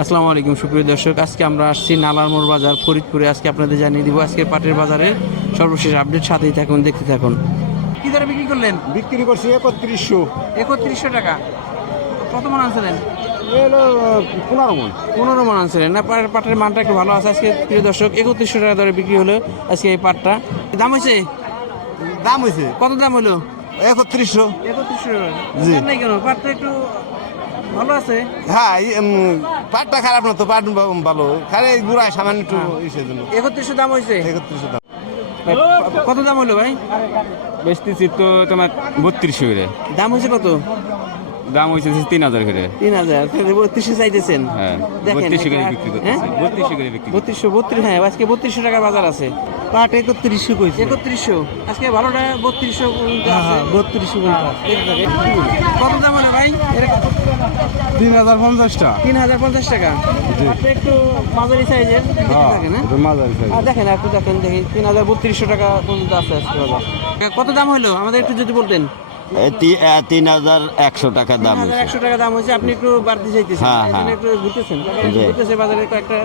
আসসালামু আলাইকুম সুপ্রিয় দর্শক। আজকে আমরা আসছি নালারমোড় বাজার ফরিদপুরে। আজকে আপনাদের জানিয়ে দিব আজকে পাটের বাজারে সর্বশেষ আপডেট। সাথেই থাকুন দেখতে থাকুন। কি দরে বিক্রি করলেন? বিক্রি করছি একত্রিশশো। একত্রিশশো টাকা। কত মন আনছিলেন? এলো পনেরো মন। পনেরো মন আনছিলেন। না পাটের পাটের মানটা একটু ভালো আছে আজকে প্রিয় দর্শক। একত্রিশশো টাকা দরে বিক্রি হলো আজকে এই পাটটা। দাম হয়েছে? দাম হয়েছে। কত দাম হলো? একত্রিশশো। একত্রিশশো। জি। নাই কেন? পাটটা একটু ভালো আছে? হ্যাঁ পাটটা খারাপ না তো পাট ভালো। খালি এই গুড়ায় সামান্য একটু ইসের জন্য। একত্রিশশো দাম হয়েছে একত্রিশশো দাম। কত দাম হলো ভাই? বেচতেছি তো তোমার বত্রিশশো করে। দাম হয়েছে কত? দাম হয়েছে তিন হাজার করে। তিন হাজার বত্রিশশো চাইতেছেন। হ্যাঁ দেখেন, বত্রিশশো করে বিক্রি হ্যাঁ? করতেছি বত্রিশশো করে বিক্রি বত্রিশশো বত্রিশ হ্যাঁ আজকে বত্রিশশো টাকার বাজার আছে। পাট একত্রিশশো কইছে। একত্রিশশো আজকে ভালোটা বত্রিশশো বত্রিশশো কত দাম হলো ভাই? এরকম তিন হাজার পঞ্চাশটা তিন হাজার পঞ্চাশ টাকা একটু মাঝারি সাইজের। থাকে না আর দেখেন একটু দেখেন দেখি তিন হাজার বত্রিশশো টাকা পর্যন্ত আছে আজকে কত দাম হলো আমাদের একটু যদি বলতেন। তিন হাজার একশো টাকা দাম একশো টাকা দাম হয়েছে আপনি একটু বাড়তি চাইতেছেন। হ্যাঁ, হ্যাঁ। একটু ঘুরতেছেন। ঘুরতেছে বাজারে কয়েকটা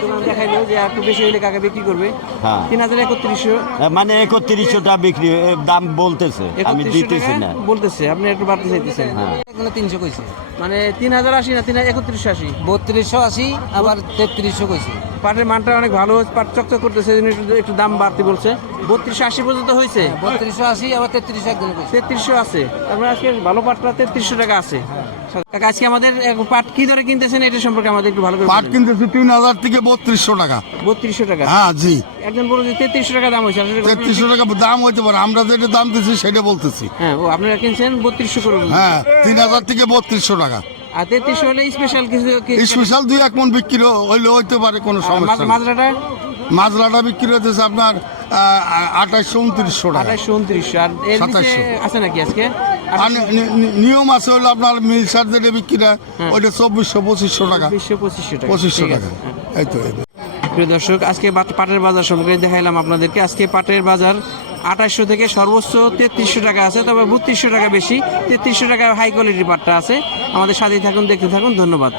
দোকান দেখাইলো যে একটু বেশি হলে কাকে বিক্রি করবে। হ্যাঁ। তিন হাজার একত্রিশশো। মানে একত্রিশশো টাকা বিক্রি দাম বলতেছে। আমি দিতেছি না। বলতেছে আপনি একটু বাড়তি চাইতেছেন। হ্যাঁ। তিনশো কইছে। মানে তিন হাজার আশি না তিন একত্রিশশো আশি। বত্রিশশো আশি আবার তেত্রিশশো কইছে। পাটের মানটা অনেক ভালো পাট চকচক করতেছে একটু দাম বাড়তি বলছে। বত্রিশশো আশি পর্যন্ত হয়েছে? বত্রিশশো আশি আবার তেত্রিশশো কইছে তেত্রিশশো আছে। তারপরে আজকে ভালো পাটটা তেত্রিশশো টাকা আছে। কাকা, আজকে আমাদের পাট কি দরে কিনতেছেন? এটা সম্পর্কে আমাদের একটু ভালো করে পাট কিনতেছি তিন হাজার থেকে বত্রিশশো টাকা। বত্রিশশো টাকা? হ্যাঁ জি। একজন বলল যে তেত্রিশশো টাকা দাম হয়েছে তেত্রিশশো টাকা দাম হইতে পারে আমরা যেটা দাম দিচ্ছি সেটা বলতেছি। হ্যাঁ ও আপনারা কিনছেন বত্রিশশো করে হ্যাঁ তিন হাজার থেকে বত্রিশশো টাকা। আর তেত্রিশশো হলে স্পেশাল কিছু স্পেশাল দুই এক মন বিক্রি হইলে হইতে পারে কোনো সমস্যা মাজরাটা? বিক্রি আপনার আঠাশশো উনত্রিশশো টাকা। আঠাশশো উনত্রিশশো। আর এর নিচে 2700 আছে নাকি আজকে? আর নি- নি- নি- নিয়ম আছে হলো আপনার মিল সার বিক্রি হয় ওইটা চব্বিশশো পঁচিশশো টাকা। পঁচিশশো টাকা। পঁচিশশো টাকা। এই তো। প্রিয় দর্শক, আজকে পাটের বাজার সম্পর্কে দেখাইলাম আপনাদেরকে। আজকে পাটের বাজার আঠাশশো থেকে সর্বোচ্চ তেত্রিশশো টাকা আছে, তবে বত্রিশশো টাকা বেশি। তেত্রিশশো টাকা হাই কোয়ালিটির পাটটা আছে। আমাদের সাথেই থাকুন, দেখতে থাকুন। ধন্যবাদ।